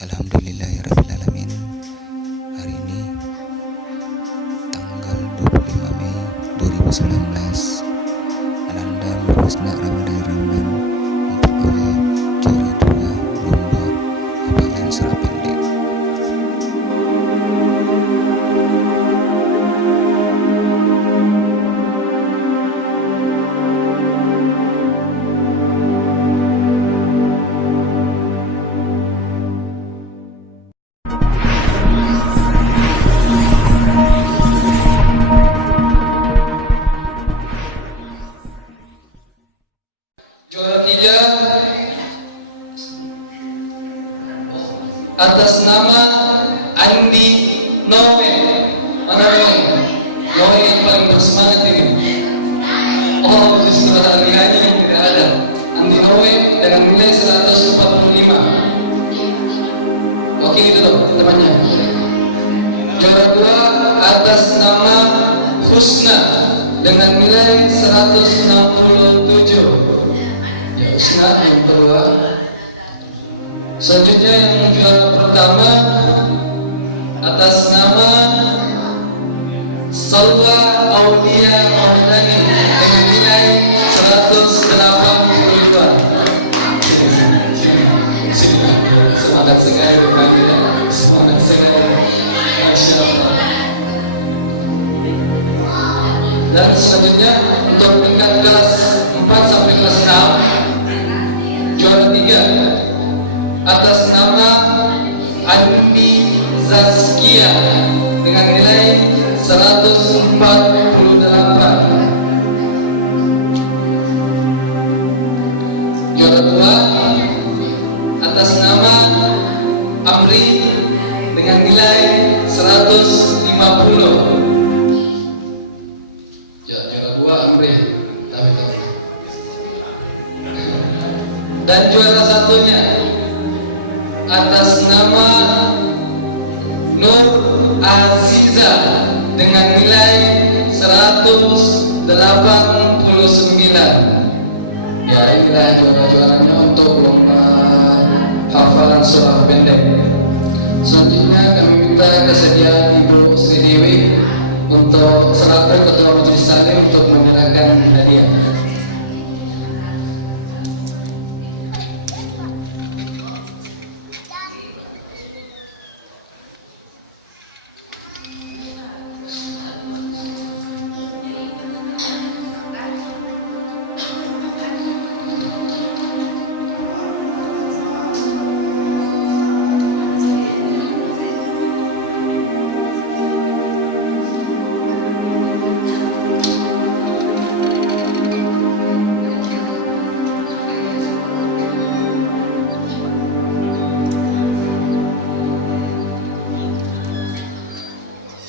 Alhamdulillahirrahmanirrahim. Hari ini tanggal 25 Mei 2019, Ananda NUR HUSNA RAMADHANI RAMLAN memperoleh juara 2 Lomba Hafal Surah Pendek. Juara 3 atas nama Andi Noe. Mana Noe? Noe yang paling bersemangat ini. Oh, justru hadiahnya yang tidak ada. Andi Noe dengan nilai 145. Oke, itu loh temannya. Juara 2 atas nama Husna dengan nilai 167. Husna yang kedua. Selanjutnya yang juara pertama atas nama Salwa Aulia Maudani dengan nilai 182. Semangat sekali, semangat sekali, Masya Allah. Dan selanjutnya untuk tingkat kelas 4 sampai kelas 6, juara 3 atas nama Andi Zaskia dengan nilai 148. Juara 2 atas nama Amri dengan nilai 150. Juara 2 Amri. Dan juara satunya atas nama Nur Aziza dengan nilai 189. Ya, inilah juara-juaranya untuk lomba hafalan surah pendek. Selanjutnya kami minta kesediaan Ibu Sri Dewi untuk selaku ketua majelis taklim untuk menyerahkan hadiah.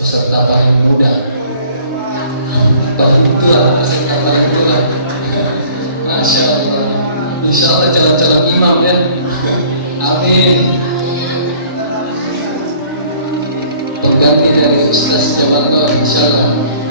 Peserta paling muda, paling tua, peserta paling tua. Masya Allah. Insya Allah calon-calon imam ya. Amin. Pengganti dari Ustaz Jabarno insya Allah.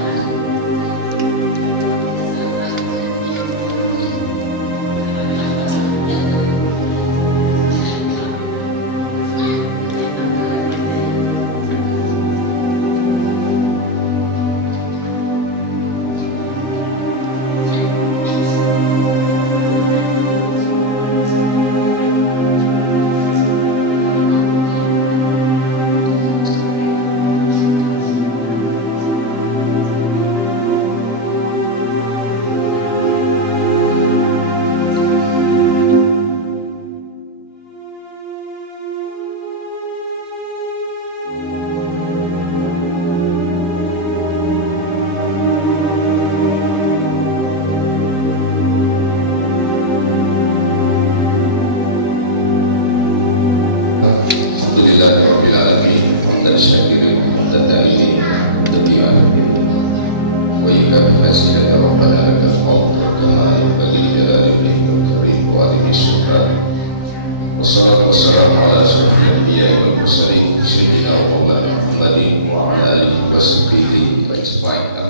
Wassalamualaikum warahmatullahi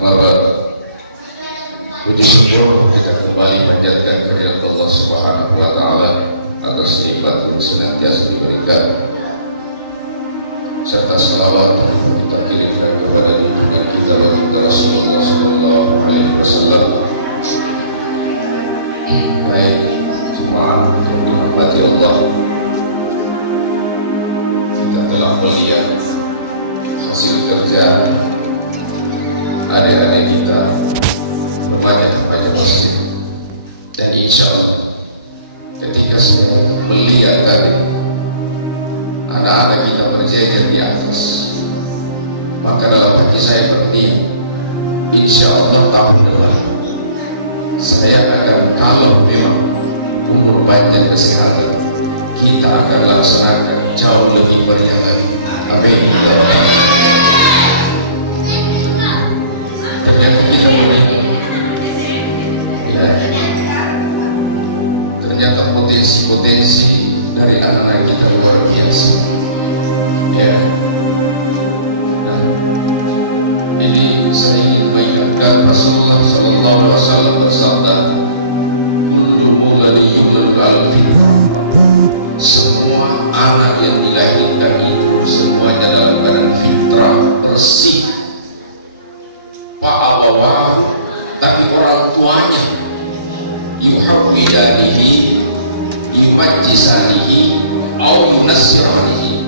wabarakatuh. Puji syukur kita kembali panjatkan kehadirat Allah Subhanahu wa taala atas nikmat yang senantiasa diberikan ada kita berjejer di atas. Maka dalam hati saya berniat, insya Allah tahun depan saya akan, kalau memang umur panjang kesehatan, kita akan laksanakan jauh lebih meriah lagi. Amin. Ternyata kita boleh, ya, ternyata potensi-potensi dari anak-anak kita luar biasa. Ya. Nah, ini saya ingin mengingatkan Rasulullah SAW bersabda, semua anak yang dilahirkan itu semuanya dalam keadaan fitrah bersih. Fa'awawa, tapi orang tuanya yuhawwidanihi, yumajjisanihi, au yunassiranihi.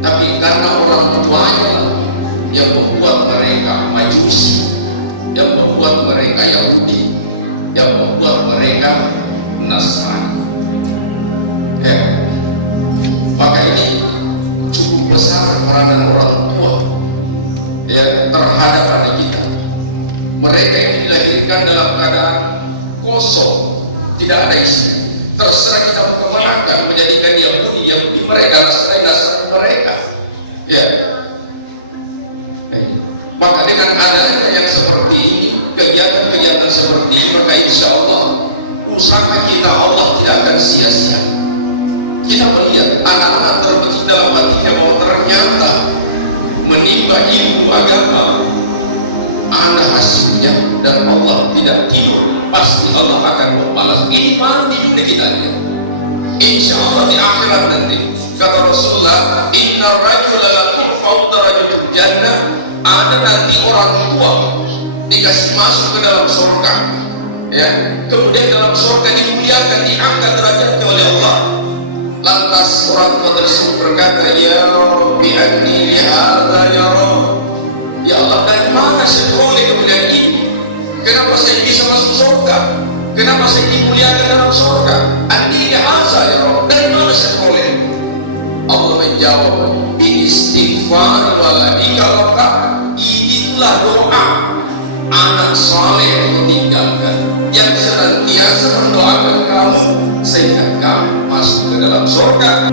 Tapi karena orang tuanya yang membuat mereka majusi, yang membuat mereka Yahudi, yang membuat mereka Nasrani. Maka ini cukup besar peranan orang tua ya terhadap anak kita. Mereka yang dilahirkan dalam keadaan kosong, tidak ada isi. Terserah kita mau kemanakan, menjadikan Yahudi mereka, Nasrani mereka. Ya. Maka dengan adanya yang seperti ini, kegiatan-kegiatan seperti ini, maka insya Allah usaha kita Allah tidak akan sia-sia. Kita melihat anak-anak terbetik dalam hatinya bahwa ternyata menimba ilmu agama ada hasilnya, dan Allah tidak tidur, pasti Allah akan membalas. Ini mana di dunia kita lihat, insya Allah di akhirat nanti. Kata Rasulullah, inna rajula la turfa'u darajatul jannah, ada nanti orang tua dikasih masuk ke dalam surga, ya, kemudian dalam surga dimuliakan, diangkat derajatnya oleh Allah. Lantas orang tua tersebut berkata, ya Rabbi anni hadza ya Rabb, ya Allah, dari mana saya peroleh kemuliaan ini? Kenapa saya bisa masuk surga? Kenapa saya dimuliakan dalam surga? Anni hadza ya Rabb, dari mana saya peroleh? Allah menjawab, bi istighfar walaika waka, inilah doa anak saleh yang meninggalkan, yang senantiasa mendoakan kamu sehingga kamu masuk ke dalam surga.